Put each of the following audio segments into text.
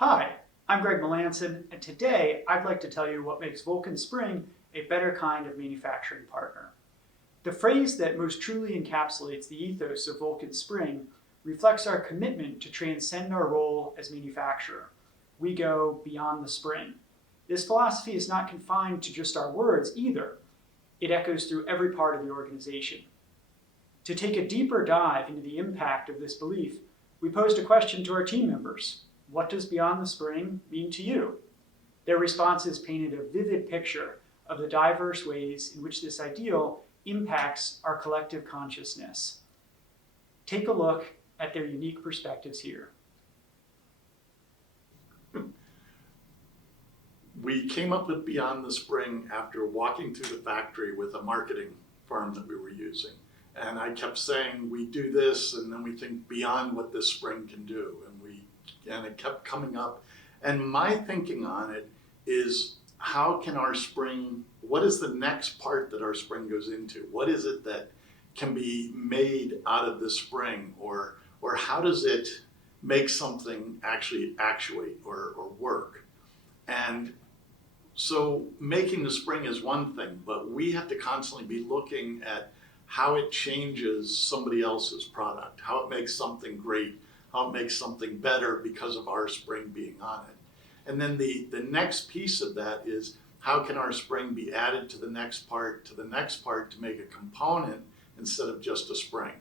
Hi, I'm Greg Melanson, and today I'd like to tell you what makes Vulcan Spring a better kind of manufacturing partner. The phrase that most truly encapsulates the ethos of Vulcan Spring reflects our commitment to transcend our role as manufacturer. We go beyond the spring. This philosophy is not confined to just our words either. It echoes through every part of the organization. To take a deeper dive into the impact of this belief, we posed a question to our team members. What does beyond the spring mean to you? Their responses painted a vivid picture of the diverse ways in which this ideal impacts our collective consciousness. Take a look at their unique perspectives here. We came up with Beyond the Spring after walking through the factory with a marketing firm that we were using. And I kept saying, we do this, and then we think beyond what this spring can do. And it kept coming up. And my thinking on it is, how can our spring, what is the next part that our spring goes into? What is it that can be made out of the spring? Or how does it make something actually actuate or work? And so making the spring is one thing, but we have to constantly be looking at how it changes somebody else's product, how it makes something great, how it makes something better because of our spring being on it. And then the next piece of that is, how can our spring be added to the next part to make a component instead of just a spring?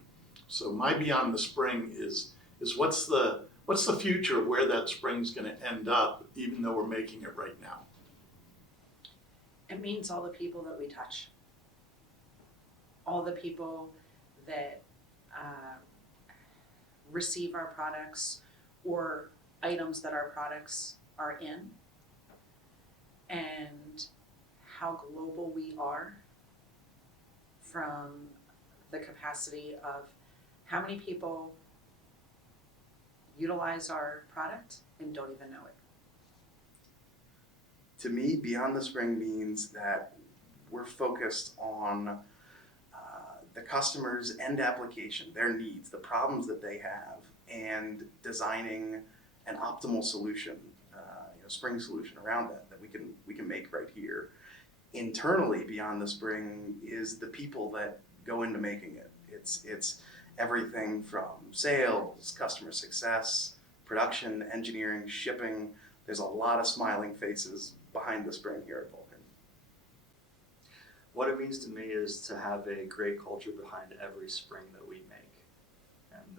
So my beyond the spring is what's the future of where that spring's going to end up, even though we're making it right now? It means all the people that we touch, all the people that receive our products or items that our products are in, and how global we are from the capacity of how many people utilize our product and don't even know it. To me, Beyond the Spring means that we're focused on the customer's end application, their needs, the problems that they have, and designing an optimal solution, spring solution around that we can make right here. Internally, Beyond the Spring is the people that go into making it. It's everything from sales, customer success, production, engineering, shipping. There's a lot of smiling faces behind the spring here at Vulcan. What it means to me is to have a great culture behind every spring that we make. And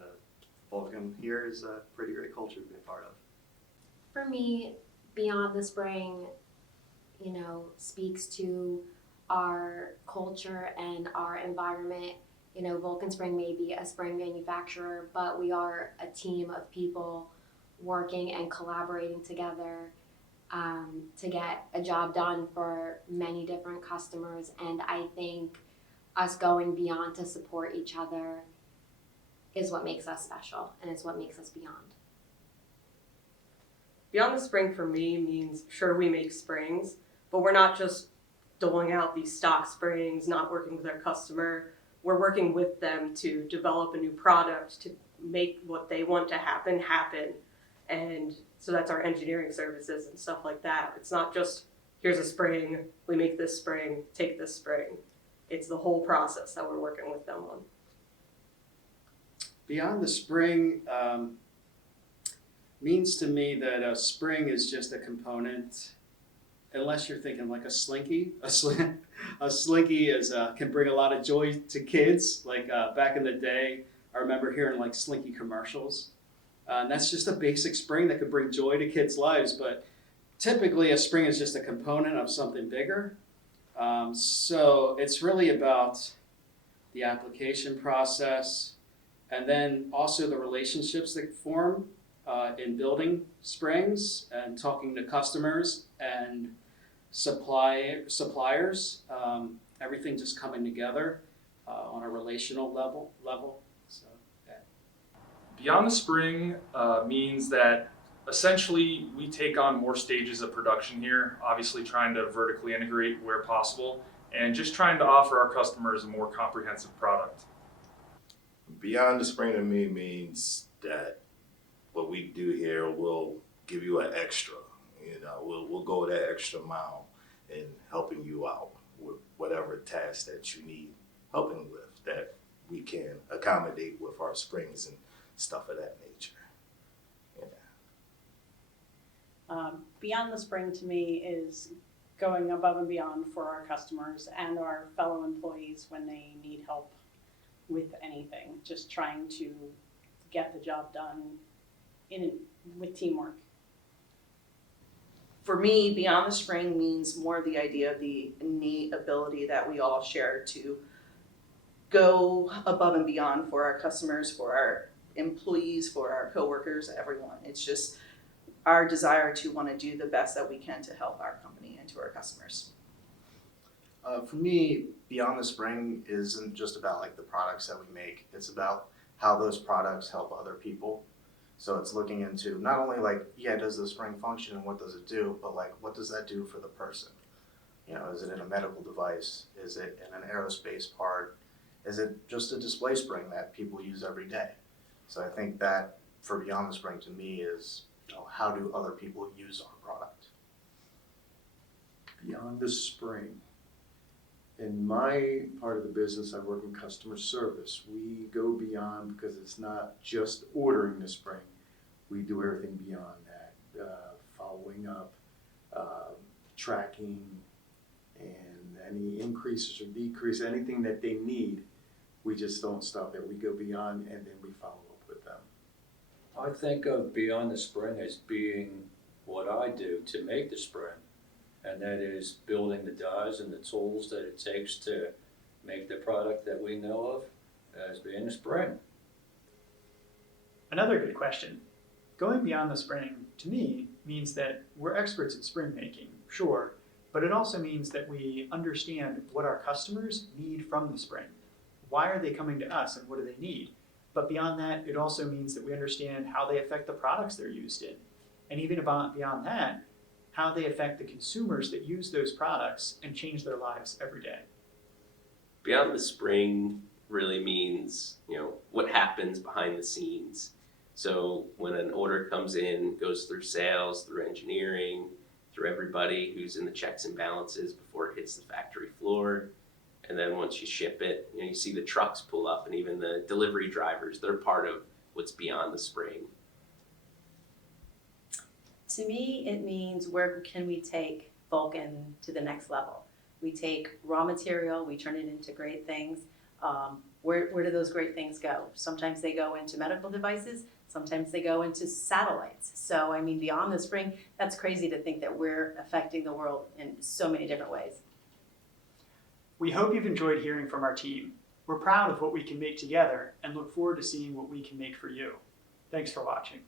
Vulcan here is a pretty great culture to be a part of. For me, Beyond the Spring, speaks to our culture and our environment. Vulcan Spring may be a spring manufacturer, but we are a team of people working and collaborating together to get a job done for many different customers. And I think us going beyond to support each other is what makes us special, and it's what makes us beyond. Beyond the Spring for me means, sure, we make springs, but we're not just doling out these stock springs, not working with our customer. We're working with them to develop a new product, to make what they want to happen. And so that's our engineering services and stuff like that. It's not just, here's a spring, we make this spring, take this spring. It's the whole process that we're working with them on. Beyond the Spring means to me that a spring is just a component, unless you're thinking like a slinky. A slinky can bring a lot of joy to kids. Like back in the day, I remember hearing like slinky commercials. And that's just a basic spring that could bring joy to kids' lives. But typically a spring is just a component of something bigger. So it's really about the application process, and then also the relationships that form in building springs and talking to customers and suppliers. Everything just coming together on a relational level. So, yeah. Beyond the Spring means that essentially we take on more stages of production here, obviously trying to vertically integrate where possible, and just trying to offer our customers a more comprehensive product. Beyond the Spring to me means that what we do here will give you an extra. You know, we'll go that extra mile in helping you out with whatever task that you need helping with that we can accommodate with our springs and stuff of that nature. Yeah. Beyond the Spring to me is going above and beyond for our customers and our fellow employees when they need help with anything, just trying to get the job done with teamwork. For me, Beyond the Spring means more the idea of the innate ability that we all share to go above and beyond for our customers, for our employees, for our coworkers, everyone. It's just our desire to want to do the best that we can to help our company and to our customers. For me, Beyond the Spring isn't just about like the products that we make. It's about how those products help other people. So it's looking into not only like, yeah, does the spring function and what does it do, but like, what does that do for the person? You know, is it in a medical device? Is it in an aerospace part? Is it just a display spring that people use every day? So I think that for Beyond the Spring to me is, you know, how do other people use our product? Beyond the Spring. In my part of the business, I work in customer service. We go beyond because it's not just ordering the spring. We do everything beyond that, following up, tracking, and any increases or decreases, anything that they need, we just don't stop there. We go beyond and then we follow up with them. I think of Beyond the Spring as being what I do to make the spring. And that is building the dies and the tools that it takes to make the product that we know of as being a spring. Another good question. Going beyond the spring, to me, means that we're experts at spring making, sure, but it also means that we understand what our customers need from the spring. Why are they coming to us and what do they need? But beyond that, it also means that we understand how they affect the products they're used in. And even beyond that, how they affect the consumers that use those products and change their lives every day. Beyond the Spring really means, what happens behind the scenes. So when an order comes in, goes through sales, through engineering, through everybody who's in the checks and balances before it hits the factory floor. And then once you ship it, you see the trucks pull up and even the delivery drivers, they're part of what's beyond the spring. To me, it means where can we take Vulcan to the next level? We take raw material, we turn it into great things. Where do those great things go? Sometimes they go into medical devices, sometimes they go into satellites. So, beyond the spring, that's crazy to think that we're affecting the world in so many different ways. We hope you've enjoyed hearing from our team. We're proud of what we can make together and look forward to seeing what we can make for you. Thanks for watching.